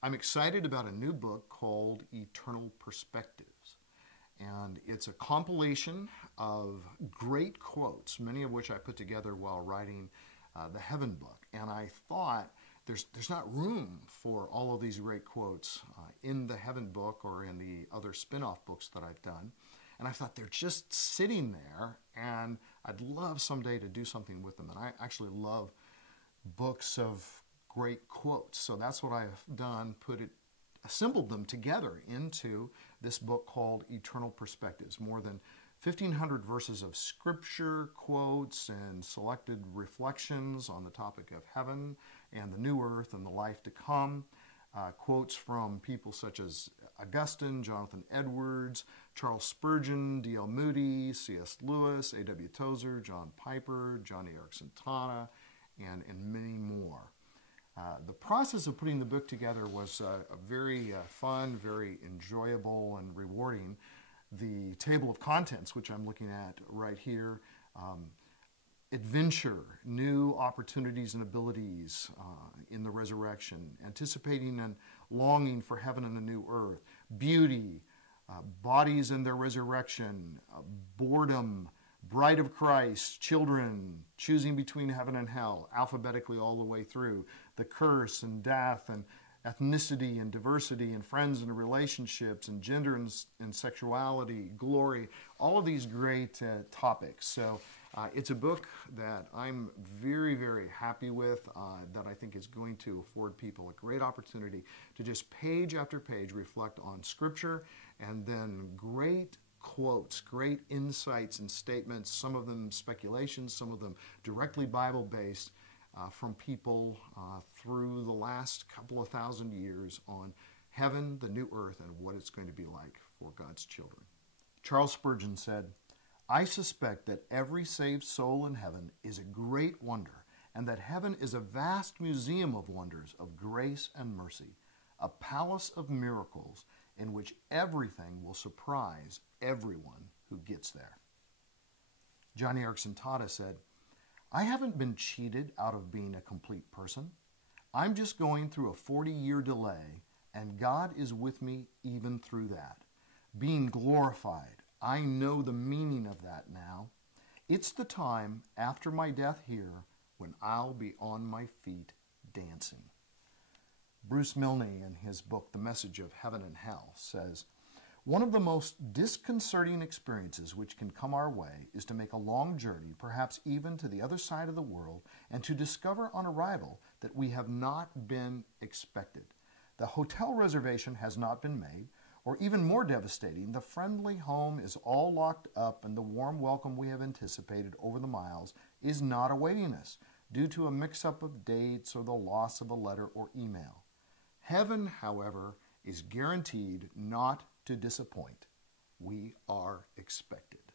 I'm excited about a new book called Eternal Perspectives. And it's a compilation of great quotes, many of which I put together while writing the Heaven book. And I thought there's not room for all of these great quotes in the Heaven book or in the other spin-off books that I've done. And I thought they're just sitting there, and I'd love someday to do something with them. And I actually love books of great quotes. So that's what I've done, assembled them together into this book called Eternal Perspectives. More than 1,500 verses of scripture, quotes, and selected reflections on the topic of heaven and the new earth and the life to come. Quotes from people such as Augustine, Jonathan Edwards, Charles Spurgeon, D.L. Moody, C.S. Lewis, A.W. Tozer, John Piper, Johnny Erickson Tana, and many more. The process of putting the book together was very fun, very enjoyable, and rewarding. The table of contents, which I'm looking at right here, adventure, new opportunities and abilities in the resurrection, anticipating and longing for heaven and a new earth, beauty, bodies and their resurrection, boredom, bride of Christ, children, choosing between heaven and hell, alphabetically all the way through, the curse and death and ethnicity and diversity and friends and relationships and gender and sexuality, glory, all of these great topics. So it's a book that I'm very, very happy with, that I think is going to afford people a great opportunity to just page after page reflect on Scripture, and then great quotes, great insights and statements, some of them speculations, some of them directly Bible-based, from people through the last couple of thousand years on heaven, the new earth, and what it's going to be like for God's children. Charles Spurgeon said, "I suspect that every saved soul in heaven is a great wonder, and that heaven is a vast museum of wonders, of grace and mercy, a palace of miracles in which everything will surprise everyone who gets there." Johnny Erickson Tana said, "I haven't been cheated out of being a complete person. I'm just going through a 40-year delay, and God is with me even through that. Being glorified, I know the meaning of that now. It's the time after my death here when I'll be on my feet dancing." Bruce Milne, in his book, The Message of Heaven and Hell, says, "One of the most disconcerting experiences which can come our way is to make a long journey, perhaps even to the other side of the world, and to discover on arrival that we have not been expected. The hotel reservation has not been made, or even more devastating, the friendly home is all locked up and the warm welcome we have anticipated over the miles is not awaiting us due to a mix-up of dates or the loss of a letter or email. Heaven, however, is guaranteed not to disappoint. We are expected."